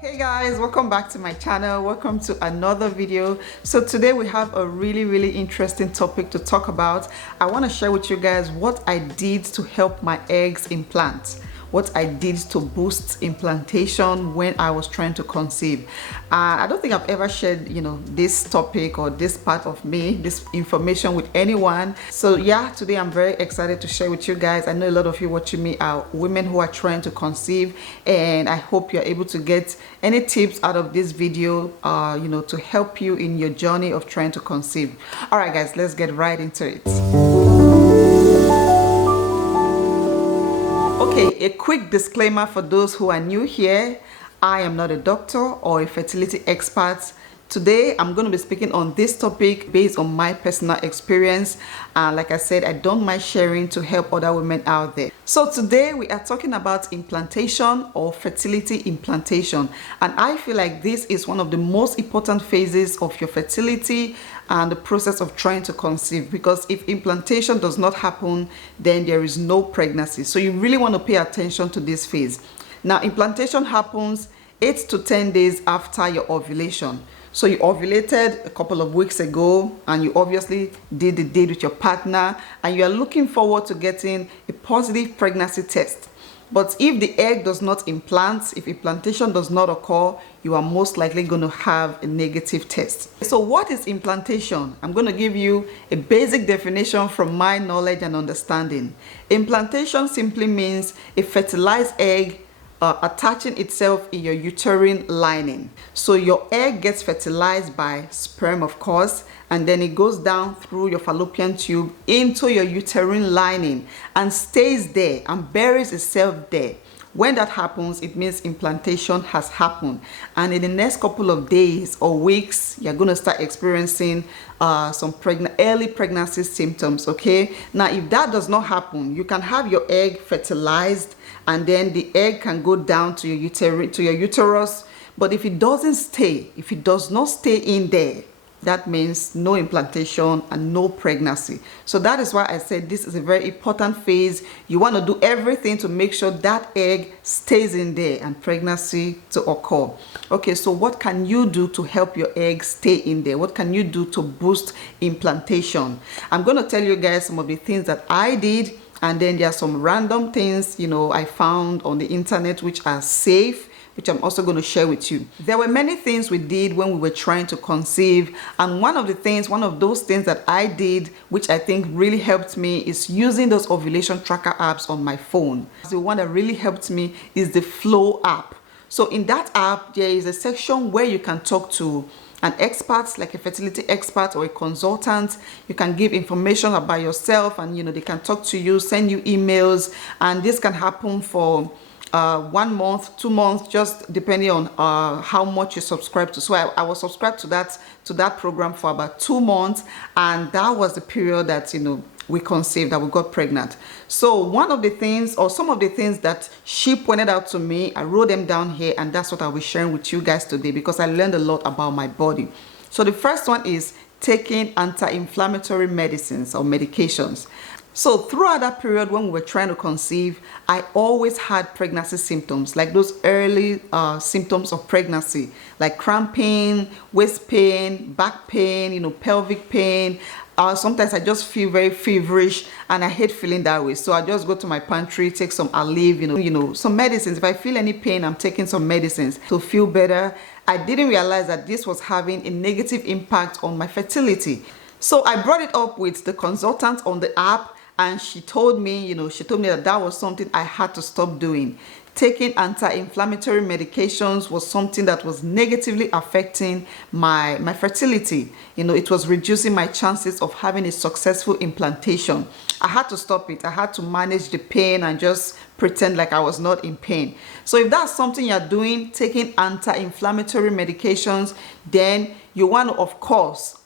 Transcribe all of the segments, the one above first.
Hey guys, welcome back to my channel. Welcome to another video. So today we have a really interesting topic to talk about. I want to share with you guys what I did to help my eggs implant, what I did to boost implantation when I was trying to conceive. I don't think I've ever shared, this topic or this part of me, this information with anyone. So yeah, today I'm very excited to share with you guys. I know a lot of you watching me are women who are trying to conceive, and I hope you're able to get any tips out of this video, to help you in your journey of trying to conceive. All right, guys, let's get right into it. Okay, a quick disclaimer for those who are new here. I am not a doctor or a fertility expert. Today, I'm going to be speaking on this topic based on my personal experience. Like I said, I don't mind sharing to help other women out there. So today we are talking about implantation or fertility implantation. And I feel like this is one of the most important phases of your fertility and the process of trying to conceive, because if implantation does not happen, then there is no pregnancy. So you really want to pay attention to this phase. Now, implantation happens 8 to 10 days after your ovulation. So you ovulated a couple of weeks ago, and you obviously did the deed with your partner, and you are looking forward to getting a positive pregnancy test. But if the egg does not implant, if implantation does not occur, you are most likely going to have a negative test. So what is implantation? I'm going to give you a basic definition from my knowledge and understanding. Implantation simply means a fertilized egg attaching itself in your uterine lining. So your egg gets fertilized by sperm, of course, and then it goes down through your fallopian tube into your uterine lining and stays there and buries itself there. When that happens, it means implantation has happened, and in the next couple of days or weeks, you're going to start experiencing some early pregnancy symptoms. Okay, now if that does not happen, you can have your egg fertilized, and then the egg can go down to your uterus. But if it doesn't stay, if it does not stay in there, that means no implantation and no pregnancy. So that is why I said this is a very important phase. You want to do everything to make sure that egg stays in there and pregnancy to occur. Okay, so what can you do to help your egg stay in there? What can you do to boost implantation? I'm going to tell you guys some of the things that I did, and then there are some random things, I found on the internet which are safe, which I'm also going to share with you. There were many things we did when we were trying to conceive, and one of those things that I did, which I think really helped me, is using those ovulation tracker apps on my phone. The one that really helped me is the Flow app. So in that app, there is a section where you can talk to an expert, like a fertility expert or a consultant. You can give information about yourself, and they can talk to you, send you emails, and this can happen for 1 month, 2 months, just depending on how much you subscribe to. So I was subscribed to that program for about 2 months, and that was the period that we conceived, that we got pregnant. So one of the things, or some of the things that she pointed out to me, I wrote them down here, and that's what I'll be sharing with you guys today, because I learned a lot about my body. So the first one is taking anti-inflammatory medicines or medications. So throughout that period when we were trying to conceive, I always had pregnancy symptoms, like those early symptoms of pregnancy, like cramping, waist pain, back pain, pelvic pain. Sometimes I just feel very feverish, and I hate feeling that way. So I just go to my pantry, take some Aleve, some medicines. If I feel any pain, I'm taking some medicines to feel better. I didn't realize that this was having a negative impact on my fertility. So I brought it up with the consultant on the app, and she told me, that was something I had to stop doing. Taking anti-inflammatory medications was something that was negatively affecting my fertility. It was reducing my chances of having a successful implantation. I had to stop it. I had to manage the pain and just pretend like I was not in pain. So if that's something you're doing, taking anti-inflammatory medications, then you want to, of course,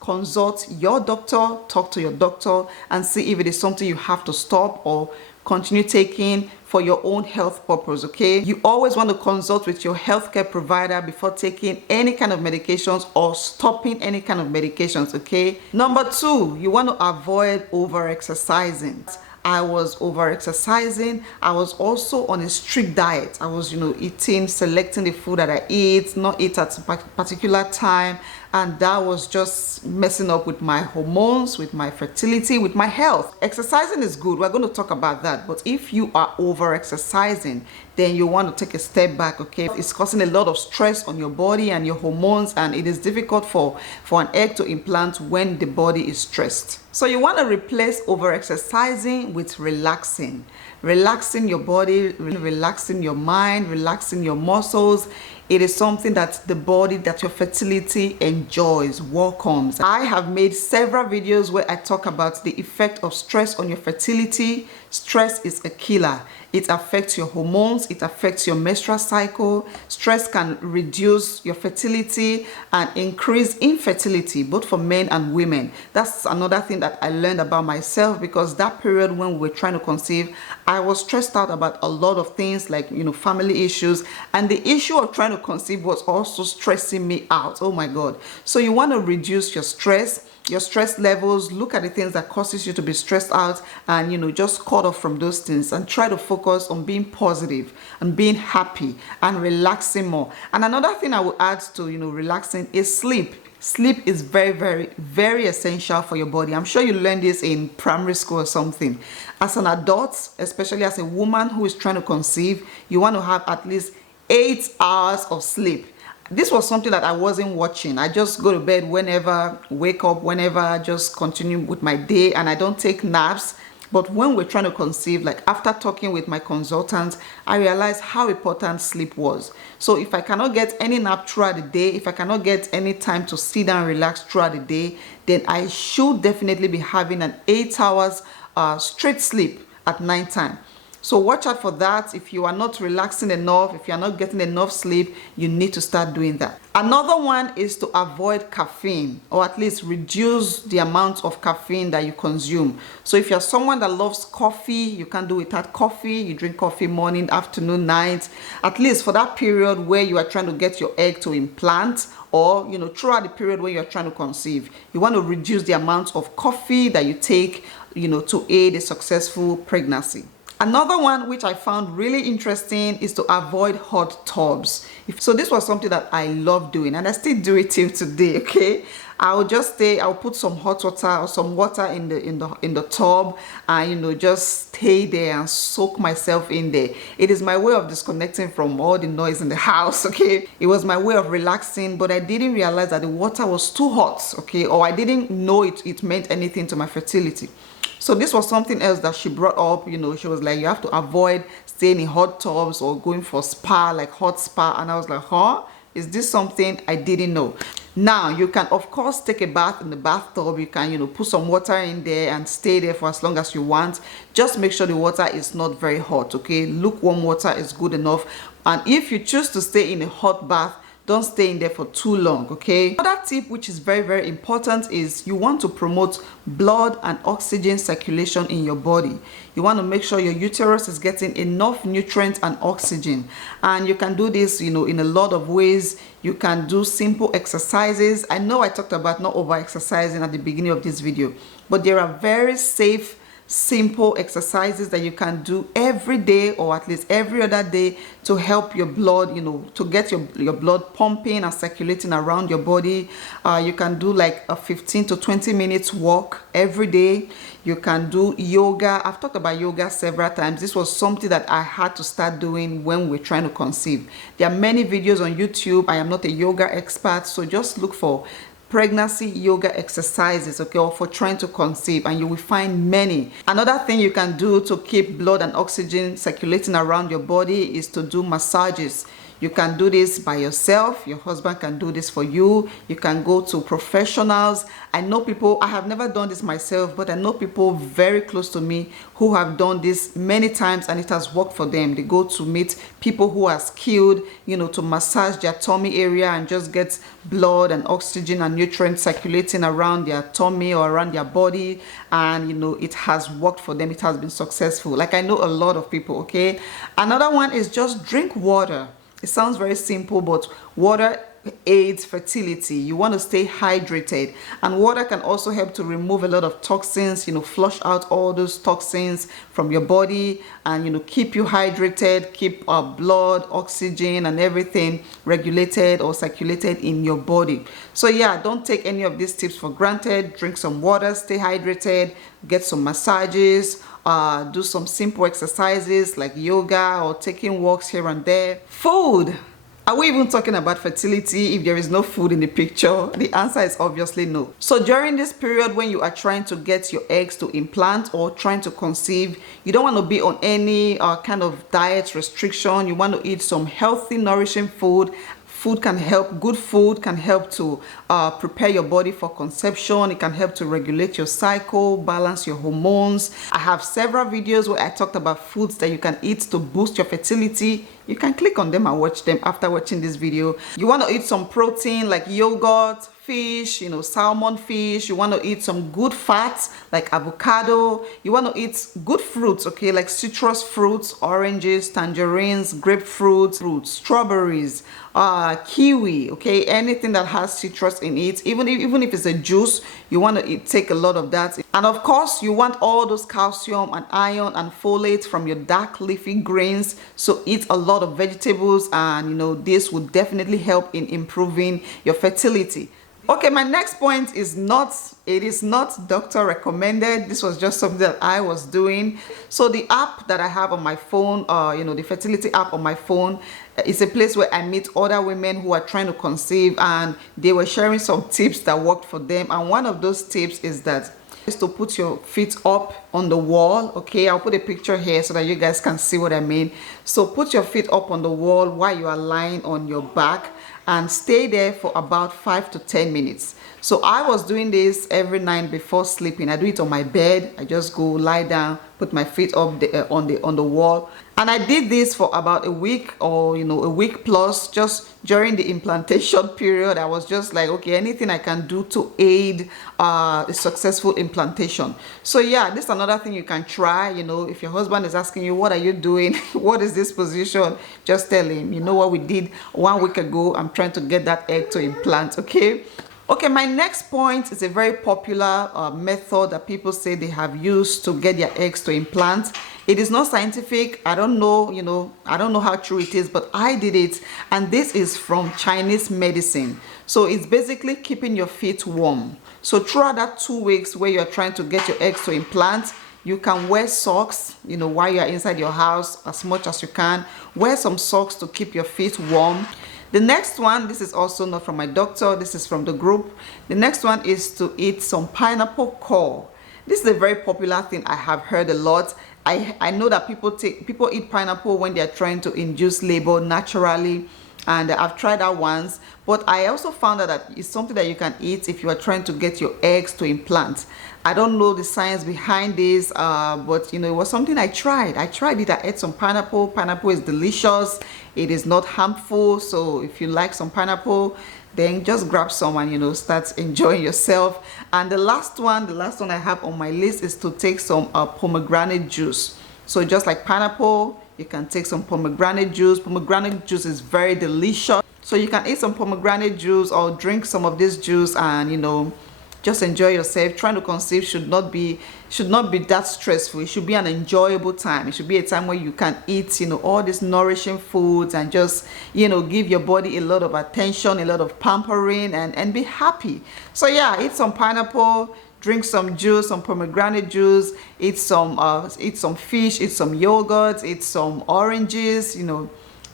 consult your doctor, talk to your doctor, and see if it is something you have to stop or continue taking for your own health purpose. Okay, you always want to consult with your healthcare provider before taking any kind of medications or stopping any kind of medications. Okay, number 2, you want to avoid over exercising. I was over exercising. I was also on a strict diet. I was, eating, selecting the food that I eat, not eat at a particular time. And that was just messing up with my hormones, with my fertility, with my health. Exercising is good. We're going to talk about that. But if you are over exercising, then you want to take a step back, okay? It's causing a lot of stress on your body and your hormones, and it is difficult for an egg to implant when the body is stressed. So you want to replace over exercising with relaxing. Relaxing your body, relaxing your mind, relaxing your muscles. It is something that the body, that your fertility enjoys, welcomes. I have made several videos where I talk about the effect of stress on your fertility. Stress is a killer. It affects your hormones, it affects your menstrual cycle. Stress can reduce your fertility and increase infertility, both for men and women. That's another thing that I learned about myself, because that period when we were trying to conceive, I was stressed out about a lot of things, like, family issues, and the issue of trying to conceive was also stressing me out. Oh my God. So you want to reduce your stress levels. Look at the things that causes you to be stressed out, and just cut off from those things and try to focus on being positive and being happy and relaxing more. And another thing I will add to relaxing is sleep. Sleep is very, very, very essential for your body. I'm sure you learned this in primary school or something. As an adult, especially as a woman who is trying to conceive, you want to have at least 8 hours of sleep. This was something that I wasn't watching. I just go to bed whenever, wake up whenever, just continue with my day, and I don't take naps. But when we're trying to conceive, like after talking with my consultant, I realized how important sleep was. So if I cannot get any nap throughout the day, if I cannot get any time to sit down and relax throughout the day, then I should definitely be having an 8 hours straight sleep at nighttime. So watch out for that. If you are not relaxing enough, if you are not getting enough sleep, you need to start doing that. Another one is to avoid caffeine, or at least reduce the amount of caffeine that you consume. So if you're someone that loves coffee, you can't do without coffee. You drink coffee morning, afternoon, night, at least for that period where you are trying to get your egg to implant, or throughout the period where you're trying to conceive. You want to reduce the amount of coffee that you take, to aid a successful pregnancy. Another one which I found really interesting is to avoid hot tubs. So this was something that I love doing, and I still do it till today, okay? I'll put some hot water or some water in the tub, and just stay there and soak myself in there. It is my way of disconnecting from all the noise in the house, okay? It was my way of relaxing, but I didn't realize that the water was too hot, okay? Or I didn't know it meant anything to my fertility. So this was something else that she brought up. She was like, you have to avoid staying in hot tubs or going for spa, like hot spa. And I was like, huh? Is this something I didn't know? Now, you can, of course, take a bath in the bathtub. You can, put some water in there and stay there for as long as you want. Just make sure the water is not very hot, okay? Lukewarm water is good enough. And if you choose to stay in a hot bath, don't stay in there for too long, okay? Another tip which is very, very important is you want to promote blood and oxygen circulation in your body. You want to make sure your uterus is getting enough nutrients and oxygen. And you can do this, in a lot of ways. You can do simple exercises. I know I talked about not over exercising at the beginning of this video, but there are very safe, simple exercises that you can do every day, or at least every other day, to help your blood, to get your blood pumping and circulating around your body. You can do like a 15 to 20 minutes walk every day. You can do yoga. I've talked about yoga several times. This was something that I had to start doing when we're trying to conceive. There are many videos on YouTube. I am not a yoga expert, so just look for pregnancy yoga exercises, okay, or for trying to conceive, and you will find many. Another thing you can do to keep blood and oxygen circulating around your body is to do massages. You can do this by yourself. Your husband can do this for you. You can go to professionals. I know people, I have never done this myself, but I know people very close to me who have done this many times and it has worked for them. They go to meet people who are skilled, to massage their tummy area and just get blood and oxygen and nutrients circulating around their tummy or around their body. And, it has worked for them. It has been successful. Like, I know a lot of people, okay? Another one is just drink water. It sounds very simple, but water aids fertility. You want to stay hydrated, and water can also help to remove a lot of toxins, flush out all those toxins from your body, and keep you hydrated, keep blood, oxygen and everything regulated or circulated in your body. So yeah, don't take any of these tips for granted. Drink some water, stay hydrated, get some massages, do some simple exercises like yoga or taking walks here and there. Food. Are we even talking about fertility if there is no food in the picture? The answer is obviously no. So during this period when you are trying to get your eggs to implant or trying to conceive, you don't want to be on any kind of diet restriction. You want to eat some healthy, nourishing food. Food can help, good food can help to prepare your body for conception. It can help to regulate your cycle, balance your hormones. I have several videos where I talked about foods that you can eat to boost your fertility. You can click on them and watch them after watching this video. You want to eat some protein like yogurt, fish, salmon fish. You want to eat some good fats like avocado. You want to eat good fruits, okay, like citrus fruits, oranges, tangerines, grapefruit, fruits, strawberries, kiwi, okay, anything that has citrus in it. Even if it's a juice, you want to take a lot of that. And of course, you want all those calcium and iron and folate from your dark leafy greens. So eat a lot of vegetables, and this would definitely help in improving your fertility. Okay, my next point is it is not doctor recommended. This was just something that I was doing. So the app that I have on my phone, the fertility app on my phone, is a place where I meet other women who are trying to conceive, and they were sharing some tips that worked for them. And one of those tips is to put your feet up on the wall. Okay, I'll put a picture here so that you guys can see what I mean. So put your feet up on the wall while you are lying on your back and stay there for about 5 to 10 minutes. So I was doing this every night before sleeping. I do it on my bed. I just go lie down, put my feet up on the wall, and I did this for about a week or a week plus. Just during the implantation period, I was just like, okay, anything I can do to aid a successful implantation. So yeah, this is another thing you can try. If your husband is asking you, what are you doing, what is this position, just tell him, what we did 1 week ago, I'm trying to get that egg to implant. Okay, my next point is a very popular method that people say they have used to get their eggs to implant. It is not scientific. I don't know, I don't know how true it is, but I did it, and this is from Chinese medicine. So it's basically keeping your feet warm. So throughout that 2 weeks where you're trying to get your eggs to implant, you can wear socks, while you're inside your house as much as you can. Wear some socks to keep your feet warm. The next one, this is also not from my doctor, this is from the group. The next one is to eat some pineapple core. This is a very popular thing I have heard a lot. I know that people eat pineapple when they are trying to induce labor naturally, and I've tried that once. But I also found out that it's something that you can eat if you are trying to get your eggs to implant. I don't know the science behind this, but it was something I tried. I ate some pineapple. Pineapple is delicious. It is not harmful. So if you like some pineapple, then just grab some and start enjoying yourself. And the last one I have on my list is to take some pomegranate juice. So just like pineapple, you can take some pomegranate juice. Pomegranate juice is very delicious. So you can eat some pomegranate juice or drink some of this juice and just enjoy yourself. Trying to conceive should not be that stressful. It should be an enjoyable time. It should be a time where you can eat all these nourishing foods and just give your body a lot of attention, a lot of pampering, and be happy. So yeah, eat some pineapple, drink some juice, some pomegranate juice, eat some fish, eat some yogurt, eat some oranges.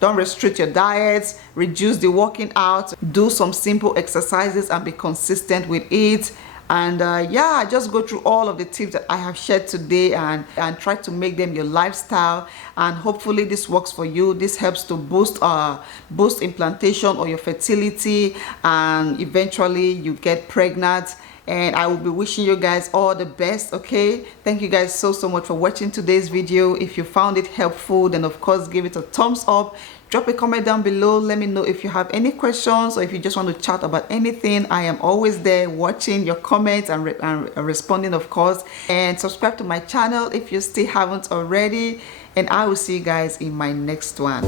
Don't restrict your diets, reduce the working out, do some simple exercises and be consistent with it. And yeah, just go through all of the tips that I have shared today and try to make them your lifestyle. And hopefully this works for you. This helps to boost implantation or your fertility, and eventually you get pregnant. And I will be wishing you guys all the best. Okay, thank you guys so much for watching today's video. If you found it helpful, then of course give it a thumbs up. Drop a comment down below. Let me know if you have any questions or if you just want to chat about anything. I am always there watching your comments and responding, of course. And subscribe to my channel if you still haven't already. And I will see you guys in my next one.